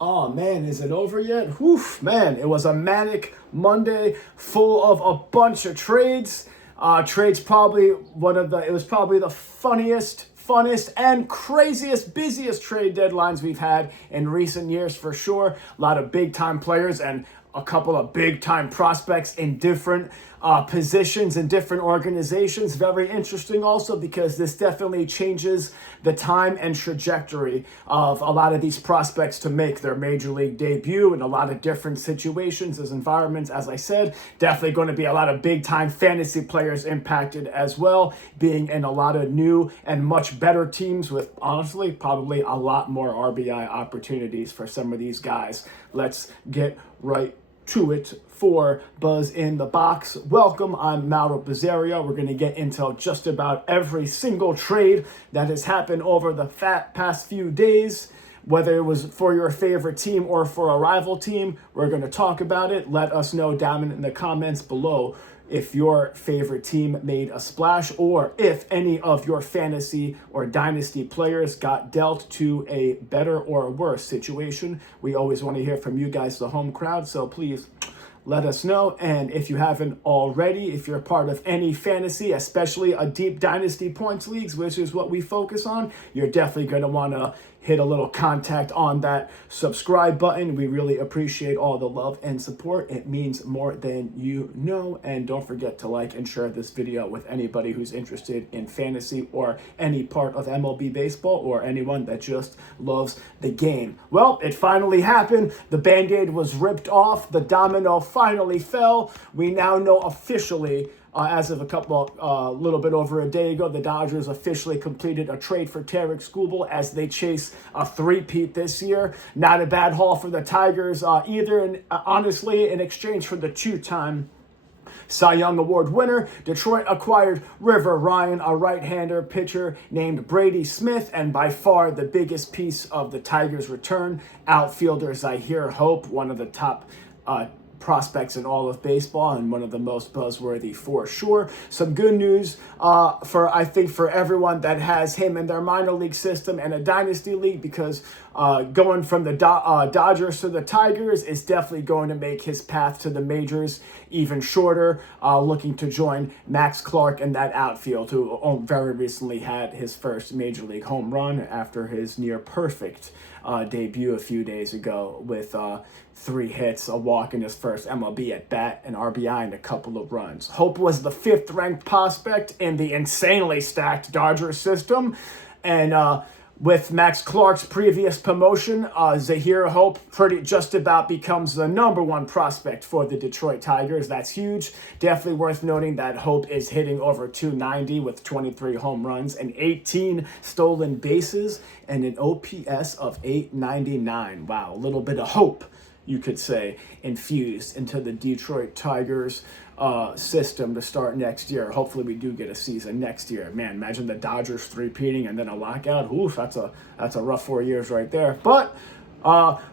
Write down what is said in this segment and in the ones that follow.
Oh man, is it over yet? Whew, man, it was a manic Monday full of a bunch of trades. Trades probably it was probably the funniest, funnest, and craziest, busiest trade deadlines we've had in recent years for sure. A lot of big time players and a couple of big time prospects in different positions in different organizations. Very interesting also because this definitely changes the time and trajectory of a lot of these prospects to make their major league debut in a lot of different situations as environments. As I said, definitely going to be a lot of big time fantasy players impacted as well, being in a lot of new and much better teams with honestly probably a lot more RBI opportunities for some of these guys. Let's get right to it for Buzz in the Box. Welcome, I'm Mauro Bizzario. We're going to get into just about every single trade that has happened over the past few days. Whether it was for your favorite team or for a rival team, we're going to talk about it. Let us know down in the comments below if your favorite team made a splash or if any of your fantasy or dynasty players got dealt to a better or worse situation. We always want to hear from you guys, the home crowd, so please let us know. And if you haven't already, if you're part of any fantasy, especially a deep dynasty points leagues, which is what we focus on, you're definitely going to want to hit a little contact on that subscribe button. We really appreciate all the love and support. It means more than you know. And don't forget to like and share this video with anybody who's interested in fantasy or any part of MLB baseball or anyone that just loves the game. Well, it finally happened. The Band-Aid was ripped off. The domino finally fell. We now know officially as of a little bit over a day ago, the Dodgers officially completed a trade for Tarek Skubal as they chase a three-peat this year. Not a bad haul for the Tigers either, and honestly, in exchange for the two-time Cy Young Award winner, Detroit acquired River Ryan, a right-hander pitcher named Brady Smith, and by far the biggest piece of the Tigers' return, outfielder Zahir Hope, one of the top prospects in all of baseball and one of the most buzzworthy for sure. Some good news for everyone that has him in their minor league system and a dynasty league, because going from the Dodgers to the Tigers is definitely going to make his path to the majors even shorter. Looking to join Max Clark in that outfield, who very recently had his first major league home run after his near perfect debut a few days ago with 3 hits, a walk in his first MLB at bat, an RBI, and a couple of runs. Hope was the 5th ranked prospect in the insanely stacked Dodgers system, and with Max Clark's previous promotion, Zahir Hope just about becomes the number 1 prospect for the Detroit Tigers. That's huge. Definitely worth noting that Hope is hitting over 290 with 23 home runs and 18 stolen bases and an OPS of 899. Wow, a little bit of hope, you could say, infused into the Detroit Tigers system to start next year. Hopefully we do get a season next year. Man, imagine the Dodgers three-peating and then a lockout. Oof, that's a rough 4 years right there. But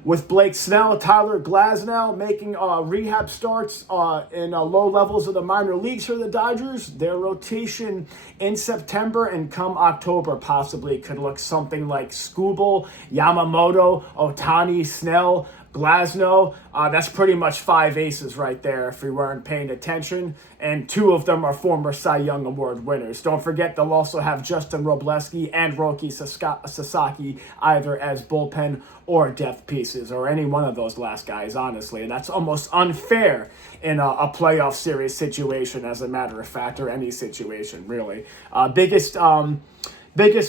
with Blake Snell, Tyler Glasnow making rehab starts in low levels of the minor leagues for the Dodgers, their rotation in September and come October possibly could look something like Skubal, Yamamoto, Ohtani, Snell, Glasnow. That's pretty much 5 aces right there if we weren't paying attention, and 2 of them are former Cy Young Award winners. Don't forget they'll also have Justin Robleski and Roki Sasaki either as bullpen or depth pieces, or any one of those last guys, honestly. And that's almost unfair in a playoff series situation, as a matter of fact, or any situation, really. Biggest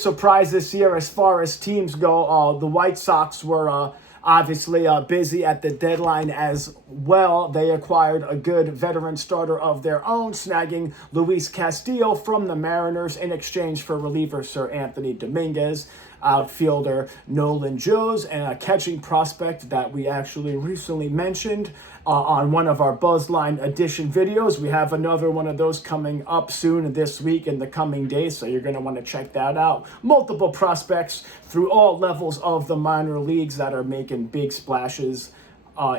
surprise this year as far as teams go, the White Sox were obviously busy at the deadline as well. They acquired a good veteran starter of their own, snagging Luis Castillo from the Mariners in exchange for reliever Sir Anthony Dominguez, outfielder Nolan Jones, and a catching prospect that we actually recently mentioned on one of our Buzzline edition videos. We have another one of those coming up soon this week in the coming days, so you're going to want to check that out. Multiple prospects through all levels of the minor leagues that are making big splashes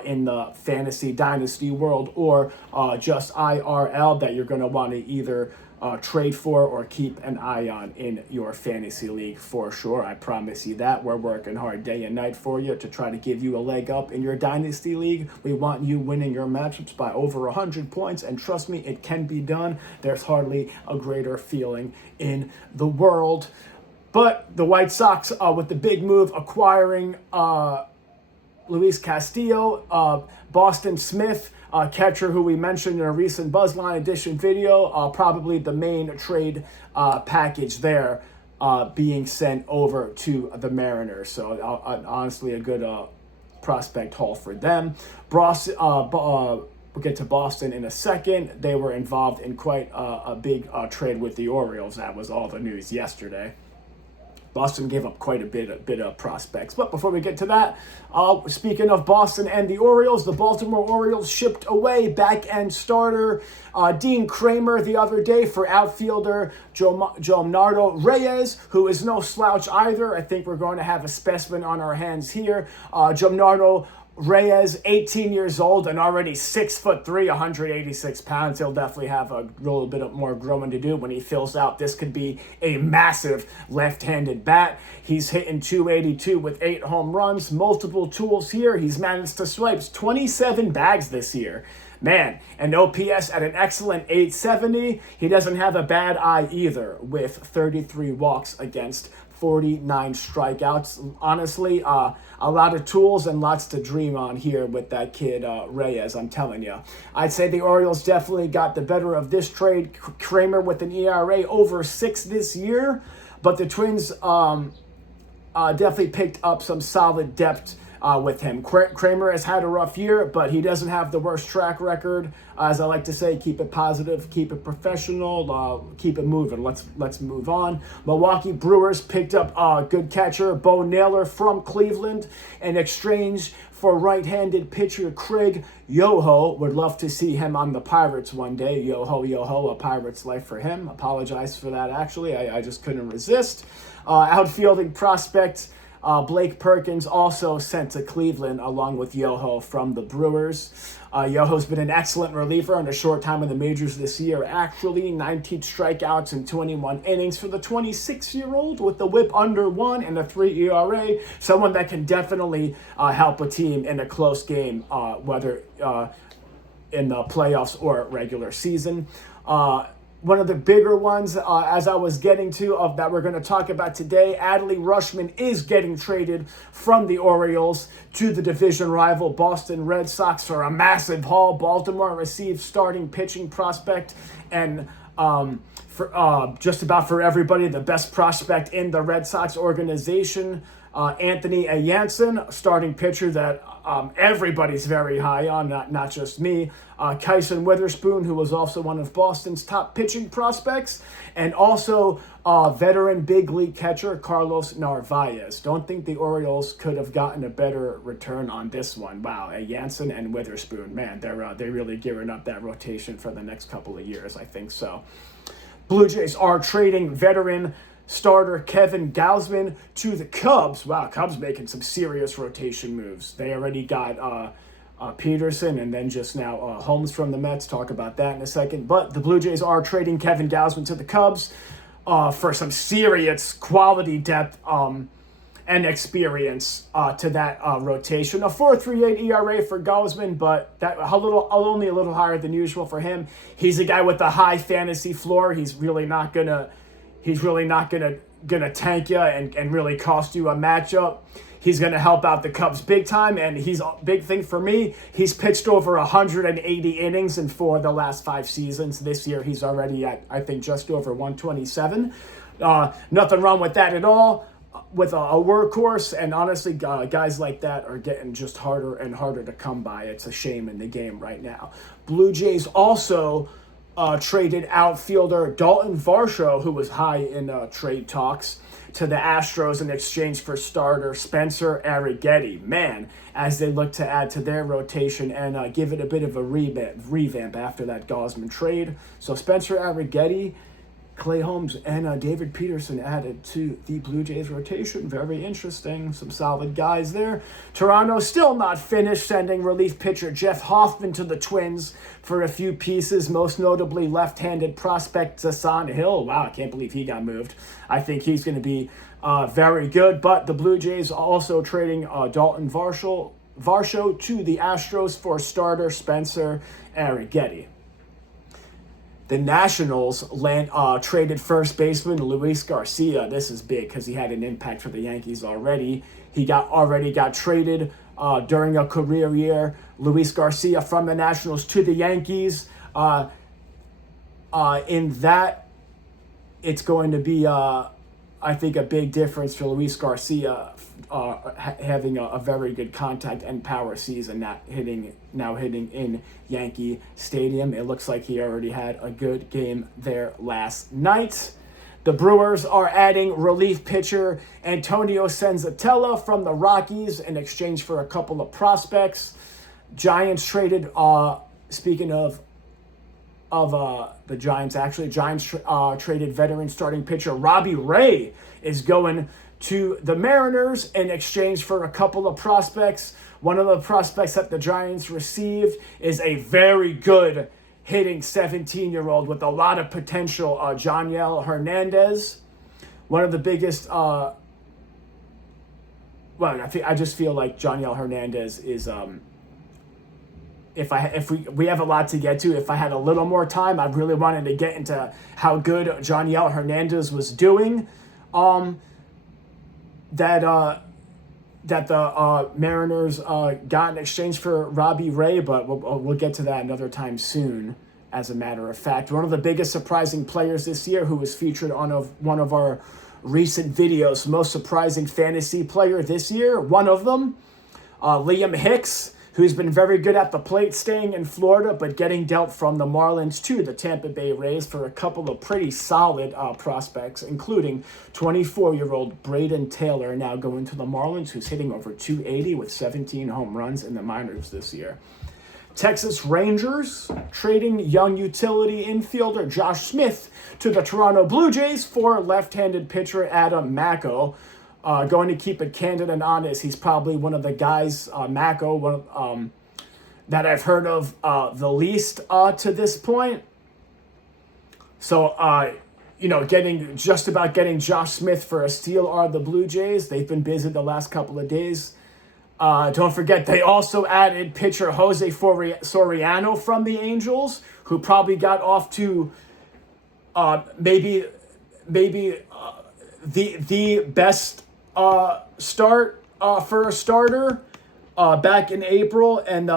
in the fantasy dynasty world, or just IRL, that you're going to want to either trade for or keep an eye on in your fantasy league for sure. I promise you that. We're working hard day and night for you to try to give you a leg up in your dynasty league. We want you winning your matchups by over 100 points, and trust me, it can be done. There's hardly a greater feeling in the world. But the White Sox, with the big move acquiring Luis Castillo, Boston Smith, catcher who we mentioned in a recent Buzzline Edition video, probably the main trade package there being sent over to the Mariners. So honestly, a good prospect haul for them. We'll get to Boston in a second. They were involved in quite a big trade with the Orioles. That was all the news yesterday. Boston gave up quite a bit of prospects. But before we get to that, speaking of Boston and the Orioles, the Baltimore Orioles shipped away back-end starter Dean Kramer the other day for outfielder Jomnardo Reyes, who is no slouch either. I think we're going to have a specimen on our hands here. Jomnardo Reyes, 18 years old and already 6'3", 186 pounds. He'll definitely have a little bit more growing to do when he fills out. This could be a massive left-handed bat. He's hitting .282 with 8 home runs, multiple tools here. He's managed to swipe 27 bags this year. Man, an OPS at an excellent 870. He doesn't have a bad eye either, with 33 walks against 49 strikeouts. Honestly, a lot of tools and lots to dream on here with that kid Reyes, I'm telling you. I'd say the Orioles definitely got the better of this trade. Kramer with an ERA over 6 this year, but the Twins definitely picked up some solid depth with him. Kramer has had a rough year, but he doesn't have the worst track record. As I like to say, keep it positive, keep it professional, keep it moving. Let's move on. Milwaukee Brewers picked up good catcher Bo Naylor from Cleveland in exchange for right-handed pitcher Craig Yoho. Would love to see him on the Pirates one day. Yoho, a Pirate's life for him. Apologize for that, actually. I just couldn't resist. Outfielding prospect Blake Perkins also sent to Cleveland along with Yoho from the Brewers. Yoho's been an excellent reliever in a short time in the majors this year. Actually, 19 strikeouts in 21 innings for the 26-year-old with the whip under 1 and a 3 ERA. Someone that can definitely help a team in a close game, whether in the playoffs or regular season. One of the bigger ones, as I was getting to, of that we're going to talk about today, Adley Rutschman is getting traded from the Orioles to the division rival Boston Red Sox for a massive haul. Baltimore received starting pitching prospect and for just about for everybody, the best prospect in the Red Sox organization, Anthony Jansen, starting pitcher that everybody's very high on, not just me. Kyson Witherspoon, who was also one of Boston's top pitching prospects, and also veteran big league catcher Carlos Narvaez. Don't think the Orioles could have gotten a better return on this one. Wow, Jansen and Witherspoon, man, they're really gearing up that rotation for the next couple of years, I think so. Blue Jays are trading veteran starter Kevin Gausman to the Cubs. Wow, Cubs making some serious rotation moves. They already got Peterson and then just now Holmes from the Mets. Talk about that in a second. But the Blue Jays are trading Kevin Gausman to the Cubs for some serious quality depth and experience to that rotation. A 4.38 ERA for Gausman, but that only a little higher than usual for him. He's a guy with a high fantasy floor. He's really not gonna tank you and really cost you a matchup. He's going to help out the Cubs big time, and he's a big thing for me. He's pitched over 180 innings in 4 of the last 5 seasons. This year, he's already at, I think, just over 127. Nothing wrong with that at all. With a workhorse, and honestly, guys like that are getting just harder and harder to come by. It's a shame in the game right now. Blue Jays also traded outfielder Dalton Varsho, who was high in trade talks, to the Astros in exchange for starter Spencer Arrighetti. Man, as they look to add to their rotation and give it a bit of a revamp after that Gausman trade. So Spencer Arrighetti, Clay Holmes and David Peterson added to the Blue Jays rotation. Very interesting. Some solid guys there. Toronto still not finished, sending relief pitcher Jeff Hoffman to the Twins for a few pieces, most notably left-handed prospect Zasan Hill. Wow, I can't believe he got moved. I think he's going to be very good. But the Blue Jays also trading Dalton Varsho to the Astros for starter Spencer Arrighetti. The Nationals traded first baseman Luis Garcia. This is big because he had an impact for the Yankees already. He already got traded during a career year. Luis Garcia from the Nationals to the Yankees. In that, it's going to be, I think, a big difference for Luis Garcia having a very good contact and power season, now hitting in Yankee Stadium. It looks like he already had a good game there last night. The Brewers are adding relief pitcher Antonio Senzatella from the Rockies in exchange for a couple of prospects. Giants traded, speaking of the Giants, actually, traded veteran starting pitcher Robbie Ray is going to the Mariners in exchange for a couple of prospects. One of the prospects that the Giants received is a very good hitting 17-year-old with a lot of potential, Joniel Hernandez. One of the biggest, I just feel like Joniel Hernandez is, if we have a lot to get to. If I had a little more time, I really wanted to get into how good Joniel Hernandez was doing. That the Mariners got in exchange for Robbie Ray, but we'll get to that another time soon. As a matter of fact, one of the biggest surprising players this year, who was featured on one of our recent videos, most surprising fantasy player this year, one of them, Liam Hicks, who's been very good at the plate, staying in Florida, but getting dealt from the Marlins to the Tampa Bay Rays for a couple of pretty solid prospects, including 24-year-old Braden Taylor, now going to the Marlins, who's hitting over 280 with 17 home runs in the minors this year. Texas Rangers trading young utility infielder Josh Smith to the Toronto Blue Jays for left-handed pitcher Adam Macko. Going to keep it candid and honest, he's probably one of the guys, Macko, that I've heard of the least to this point. So, getting Josh Smith for a steal are the Blue Jays. They've been busy the last couple of days. Don't forget, they also added pitcher Jose Soriano from the Angels, who probably got off to maybe the best start for a starter back in April and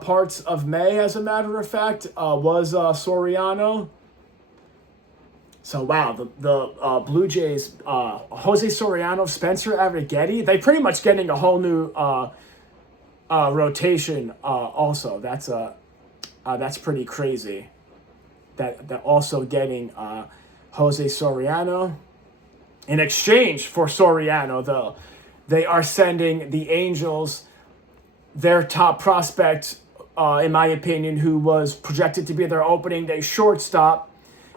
parts of May, as a matter of fact, was Soriano. So, wow, the Blue Jays, Jose Soriano, Spencer Arrighetti, they pretty much getting a whole new rotation also. That's pretty crazy. That also getting Jose Soriano. In exchange for Soriano, though, they are sending the Angels their top prospect, in my opinion, who was projected to be their opening day shortstop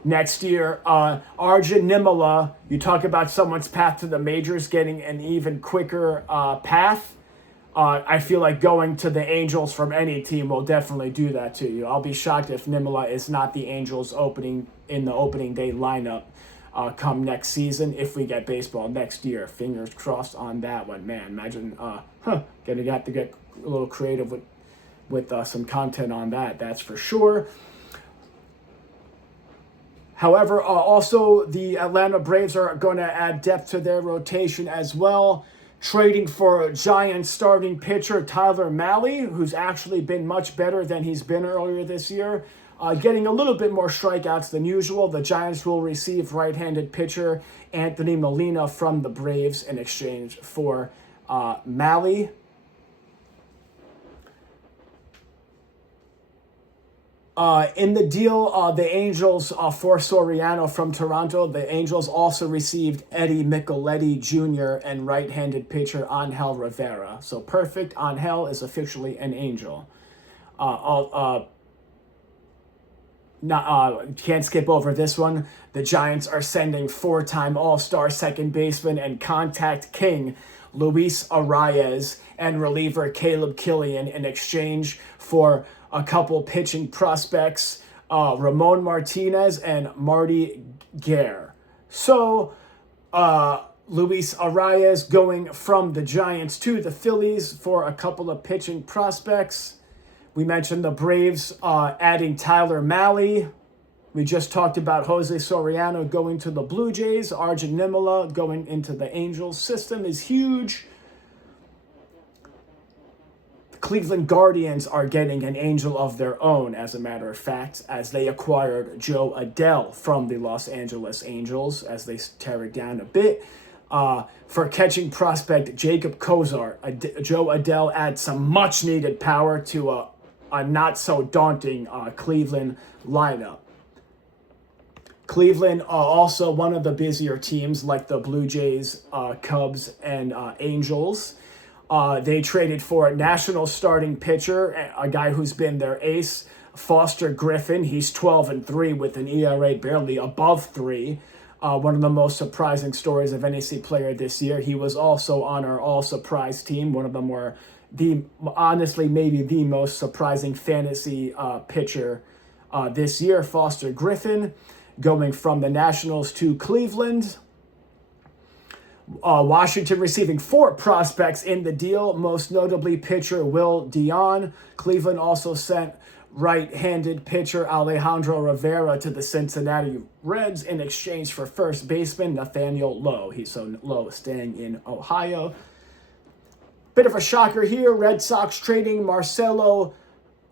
next year, Arjun Nimala. You talk about someone's path to the majors getting an even quicker path. I feel like going to the Angels from any team will definitely do that to you. I'll be shocked if Nimala is not the Angels opening day lineup come next season, if we get baseball next year. Fingers crossed on that one, man. Imagine gonna have to get a little creative with some content on that. That's for sure. However, also the Atlanta Braves are going to add depth to their rotation as well, trading for Giants starting pitcher Tyler Mahle, who's actually been much better than he's been earlier this year, getting a little bit more strikeouts than usual. The Giants will receive right-handed pitcher Anthony Molina from the Braves in exchange for Mahle. In the deal, the Angels for Soriano from Toronto, the Angels also received Eddie Micheletti Jr. and right-handed pitcher Angel Rivera. So perfect. Angel is officially an Angel. can't skip over this one. The Giants are sending four-time All-Star second baseman and contact king Luis Arias and reliever Caleb Killian in exchange for a couple pitching prospects, Ramon Martinez and Marty Guerre. So, Luis Arias going from the Giants to the Phillies for a couple of pitching prospects. We mentioned the Braves adding Tyler Mahle. We just talked about Jose Soriano going to the Blue Jays. Arjun Nimala going into the Angels system is huge. The Cleveland Guardians are getting an angel of their own, as a matter of fact, as they acquired Joe Adell from the Los Angeles Angels, as they tear it down a bit. For catching prospect Jacob Kozar, Joe Adell adds some much-needed power to a not-so-daunting Cleveland lineup. Cleveland also one of the busier teams like the Blue Jays, Cubs, and Angels. They traded for a national starting pitcher, a guy who's been their ace, Foster Griffin. He's 12-3 with an ERA barely above 3. One of the most surprising stories of NEC player this year. He was also on our all-surprise team, one of the honestly, maybe the most surprising fantasy pitcher this year, Foster Griffin, going from the Nationals to Cleveland. Washington receiving 4 prospects in the deal, most notably pitcher Will Dion. Cleveland also sent right-handed pitcher Alejandro Rivera to the Cincinnati Reds in exchange for first baseman Nathaniel Lowe. Lowe staying in Ohio. Bit of a shocker here. Red Sox trading Marcelo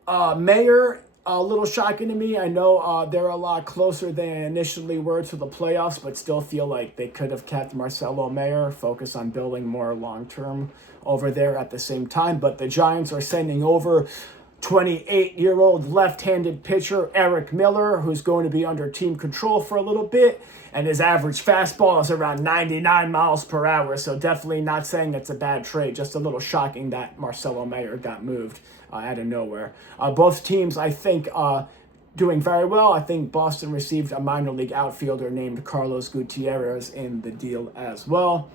Mayer. A little shocking to me. I know they're a lot closer than initially were to the playoffs, but still feel like they could have kept Marcelo Mayer, focus on building more long-term over there at the same time. But the Giants are sending over 28-year-old left-handed pitcher Eric Miller, who's going to be under team control for a little bit, and his average fastball is around 99 miles per hour, so definitely not saying it's a bad trade. Just a little shocking that Marcelo Mayer got moved out of nowhere. Both teams, I think, doing very well. I think Boston received a minor league outfielder named Carlos Gutierrez in the deal as well.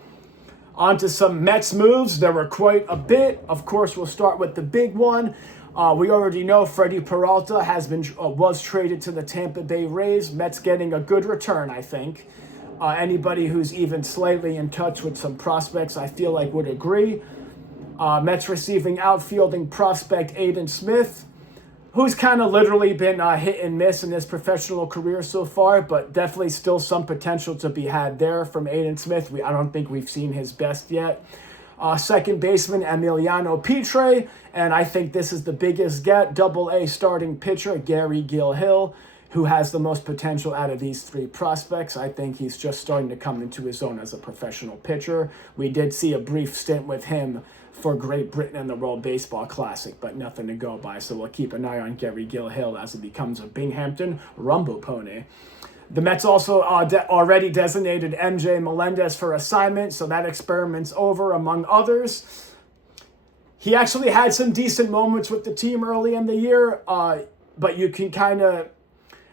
On to some Mets moves. There were quite a bit. Of course, we'll start with the big one. We already know Freddie Peralta was traded to the Tampa Bay Rays. Mets getting a good return, I think. Anybody who's even slightly in touch with some prospects, I feel like would agree. Mets receiving outfielding prospect Aiden Smith, who's kind of literally been hit and miss in his professional career so far, but definitely still some potential to be had there from Aiden Smith. I don't think we've seen his best yet. Second baseman Emiliano Pitre, and I think this is the biggest get, Double-A starting pitcher Gary Gilhill, who has the most potential out of these 3 prospects. I think he's just starting to come into his own as a professional pitcher. We did see a brief stint with him for Great Britain in the World Baseball Classic, but nothing to go by, so we'll keep an eye on Gary Gilhill as he becomes a Binghamton Rumble Pony. The Mets also already designated MJ Melendez for assignment, so that experiment's over, among others. He actually had some decent moments with the team early in the year, but you can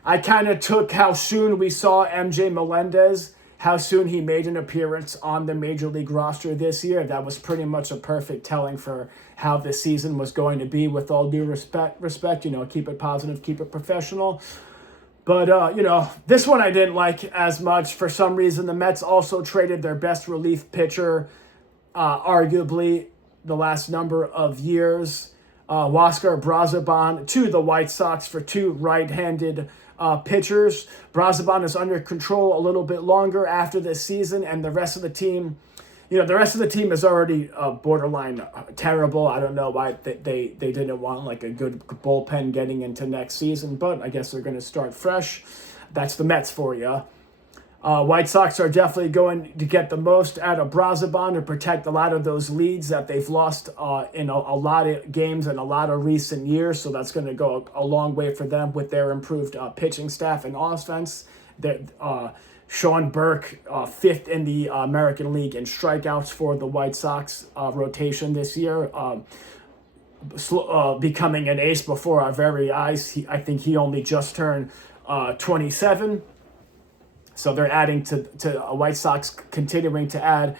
I kind of took how soon we saw MJ Melendez, how soon he made an appearance on the Major League roster this year. That was pretty much a perfect telling for how this season was going to be, with all due respect, keep it positive, keep it professional. But, this one I didn't like as much. For some reason, the Mets also traded their best relief pitcher, arguably the last number of years, Huáscar Brazoban, to the White Sox for 2 right-handed pitchers. Brazoban is under control a little bit longer after this season, and the rest of the team, is already borderline terrible. I don't know why they didn't want like a good bullpen getting into next season, but I guess they're going to start fresh. That's the Mets for you. White Sox are definitely going to get the most out of Brazoban to protect a lot of those leads that they've lost in a lot of games in a lot of recent years. So that's going to go a long way for them with their improved pitching staff and offense. Sean Burke, 5th in the American League in strikeouts for the White Sox rotation this year. becoming an ace before our very eyes. I think he only just turned 27. So they're adding to White Sox, continuing to add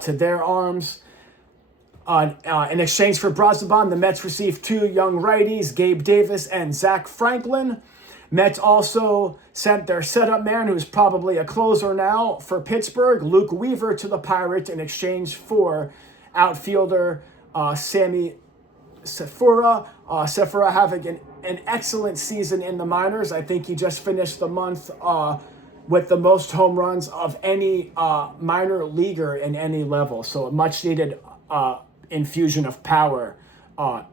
to their arms. In exchange for Brazoban, the Mets received 2 young righties, Gabe Davis and Zach Franklin. Mets also sent their setup man, who's probably a closer now for Pittsburgh, Luke Weaver, to the Pirates in exchange for outfielder Sammy Sefura. Sefura having an excellent season in the minors. I think he just finished the month with the most home runs of any minor leaguer in any level. So a much needed infusion of power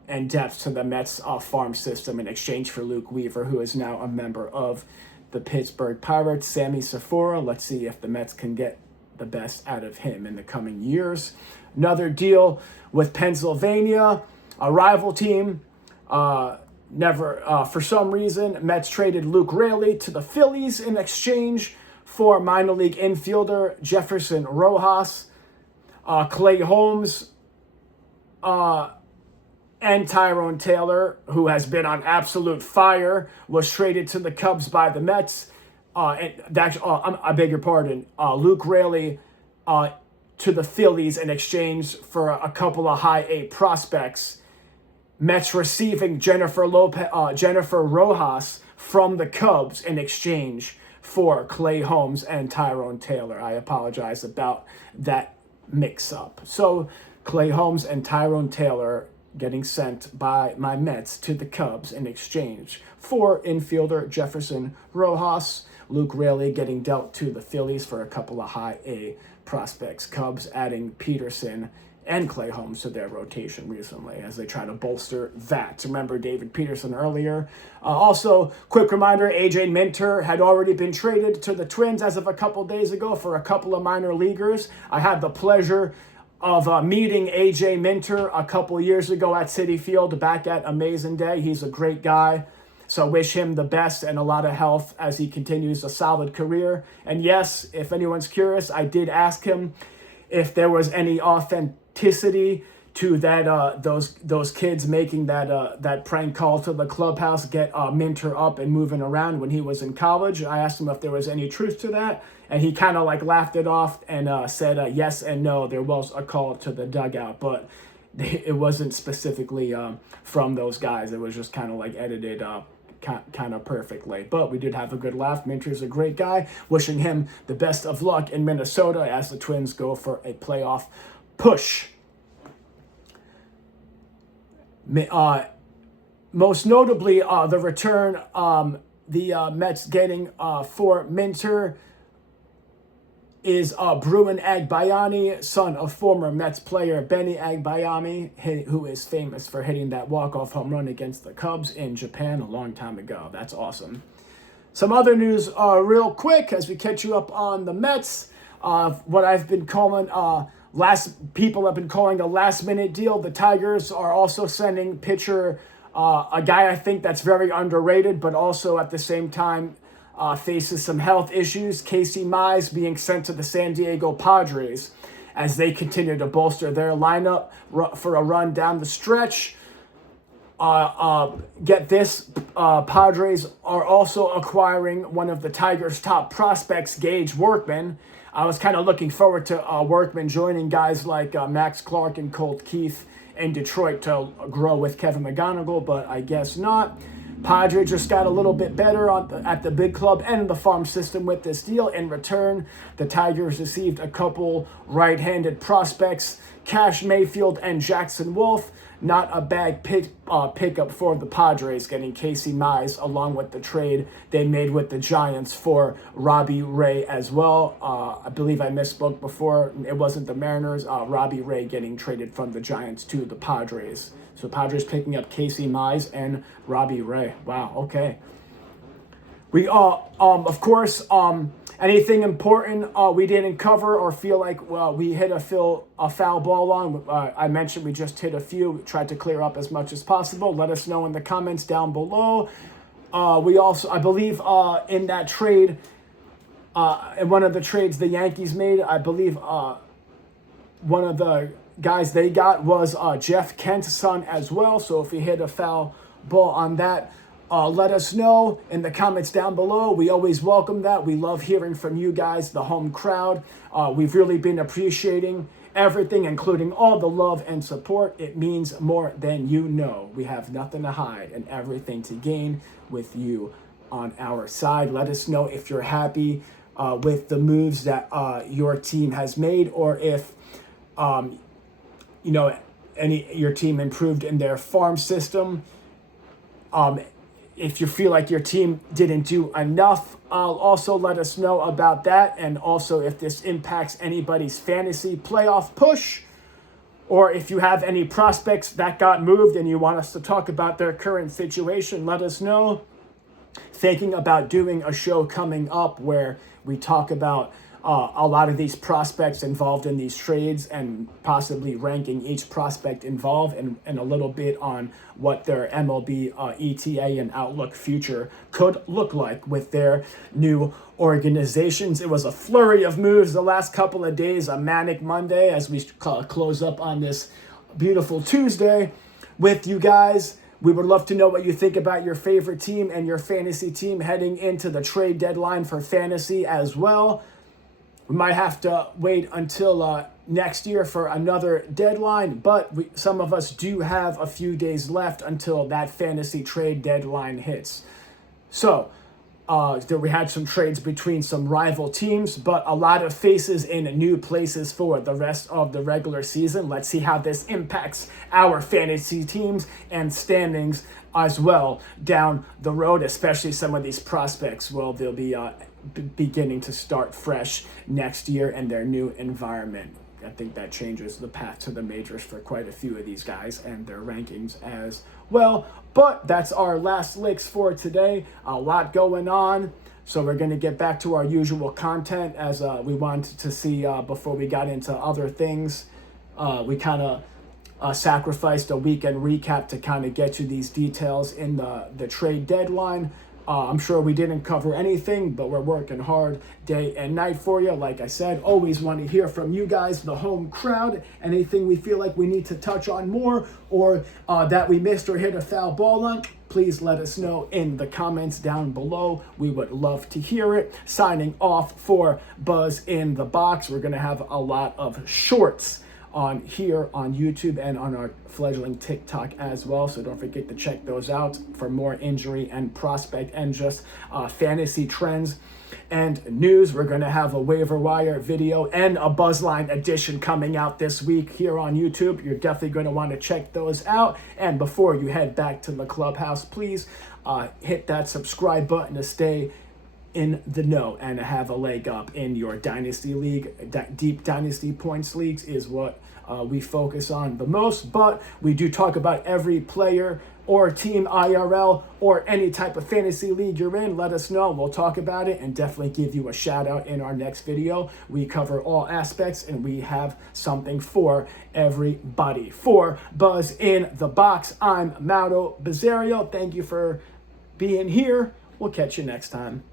and depth to the Mets farm system in exchange for Luke Weaver, who is now a member of the Pittsburgh Pirates. Sammy Sefura, let's see if the Mets can get the best out of him in the coming years. Another deal with Pennsylvania, a rival team. For some reason, Mets traded Luke Raley to the Phillies in exchange for minor league infielder Jefferson Rojas. Clay Holmes and Tyrone Taylor, who has been on absolute fire, was traded to the Cubs by the Mets. I beg your pardon. Luke Raley to the Phillies in exchange for a couple of high A prospects. Mets receiving Jennifer Rojas from the Cubs in exchange for Clay Holmes and Tyrone Taylor. I apologize about that mix-up. So Clay Holmes and Tyrone Taylor getting sent by my Mets to the Cubs in exchange for infielder Jefferson Rojas. Luke Raley getting dealt to the Phillies for a couple of high A prospects. Cubs adding Peterson and Clay Holmes to their rotation recently as they try to bolster that. Remember David Peterson earlier. Also, quick reminder, AJ Minter had already been traded to the Twins as of a couple days ago for a couple of minor leaguers. I had the pleasure of meeting AJ Minter a couple years ago at Citi Field back at Amazing Day. He's a great guy. So wish him the best and a lot of health as he continues a solid career. And yes, if anyone's curious, I did ask him if there was any authenticity to that those kids making that prank call to the clubhouse, get Minter up and moving around when he was in college. I asked him if there was any truth to that, and he kind of like laughed it off and said yes and no. There was a call to the dugout, but it wasn't specifically from those guys. It was just kind of like edited kind of perfectly. But we did have a good laugh. Minter's a great guy. Wishing him the best of luck in Minnesota as the Twins go for a playoff push. Most notably, the return the Mets getting for Minter is Bruin Agbayani, son of former Mets player Benny Agbayani, who is famous for hitting that walk-off home run against the Cubs in Japan a long time ago. That's awesome. Some other news real quick as we catch you up on the Mets. What I've been calling people have been calling a last-minute deal. The Tigers are also sending pitcher, a guy I think that's very underrated, but also at the same time faces some health issues. Casey Mize being sent to the San Diego Padres as they continue to bolster their lineup for a run down the stretch. Get this, Padres are also acquiring one of the Tigers' top prospects, Gage Workman. I was kind of looking forward to Workman joining guys like Max Clark and Colt Keith in Detroit to grow with Kevin McGonigal, but I guess not. Padres just got a little bit better at the big club and the farm system with this deal. In return, the Tigers received a couple right-handed prospects, Cash Mayfield and Jackson Wolf. Not a bad pickup for the Padres, getting Casey Mize along with the trade they made with the Giants for Robbie Ray as well. I believe I misspoke before. It wasn't the Mariners. Robbie Ray getting traded from the Giants to the Padres. So Padres picking up Casey Mize and Robbie Ray. Wow, okay. We of course, anything important we didn't cover or feel like we hit a foul ball on. I mentioned we just hit a few. We tried to clear up as much as possible. Let us know in the comments down below. We also, I believe, in that trade, in one of the trades the Yankees made, I believe one of the guys they got was Jeff Kent's son as well. So if you hit a foul ball on that, let us know in the comments down below. We always welcome that. We love hearing from you guys, the home crowd. We've really been appreciating everything, including all the love and support. It means more than you know. We have nothing to hide and everything to gain with you on our side. Let us know if you're happy with the moves that your team has made, or if your team improved in their farm system. If you feel like your team didn't do enough, also let us know about that. And also if this impacts anybody's fantasy playoff push, or if you have any prospects that got moved and you want us to talk about their current situation, let us know. Thinking about doing a show coming up where we talk about a lot of these prospects involved in these trades, and possibly ranking each prospect involved, and a little bit on what their MLB ETA and outlook future could look like with their new organizations. It was a flurry of moves the last couple of days, a manic Monday as we close up on this beautiful Tuesday with you guys. We would love to know what you think about your favorite team and your fantasy team heading into the trade deadline for fantasy as well. We might have to wait until next year for another deadline, but some of us do have a few days left until that fantasy trade deadline hits. So we had some trades between some rival teams, but a lot of faces in new places for the rest of the regular season. Let's see how this impacts our fantasy teams and standings as well down the road, especially some of these prospects. Well, they'll be beginning to start fresh next year in their new environment. I think that changes the path to the majors for quite a few of these guys and their rankings as well. But that's our last licks for today. A lot going on. So we're going to get back to our usual content, as we wanted to see before we got into other things. We kind of sacrificed a weekend recap to kind of get you these details in the trade deadline. I'm sure we didn't cover anything, but we're working hard day and night for you. Like I said, always want to hear from you guys, the home crowd. Anything we feel like we need to touch on more, or that we missed or hit a foul ball on, please let us know in the comments down below. We would love to hear it. Signing off for Buzz in the Box. We're going to have a lot of shorts on here on YouTube and on our fledgling TikTok as well. So don't forget to check those out for more injury and prospect and just fantasy trends and news. We're going to have a waiver wire video and a Buzzline edition coming out this week here on YouTube. You're definitely going to want to check those out. And before you head back to the clubhouse, please hit that subscribe button to stay in the know and have a leg up in your dynasty league. Deep dynasty points leagues is what we focus on the most, but we do talk about every player or team IRL or any type of fantasy league you're in. Let us know. We'll talk about it and definitely give you a shout out in our next video. We cover all aspects and we have something for everybody. For Buzz in the Box, I'm Mauro Bizzario. Thank you for being here. We'll catch you next time.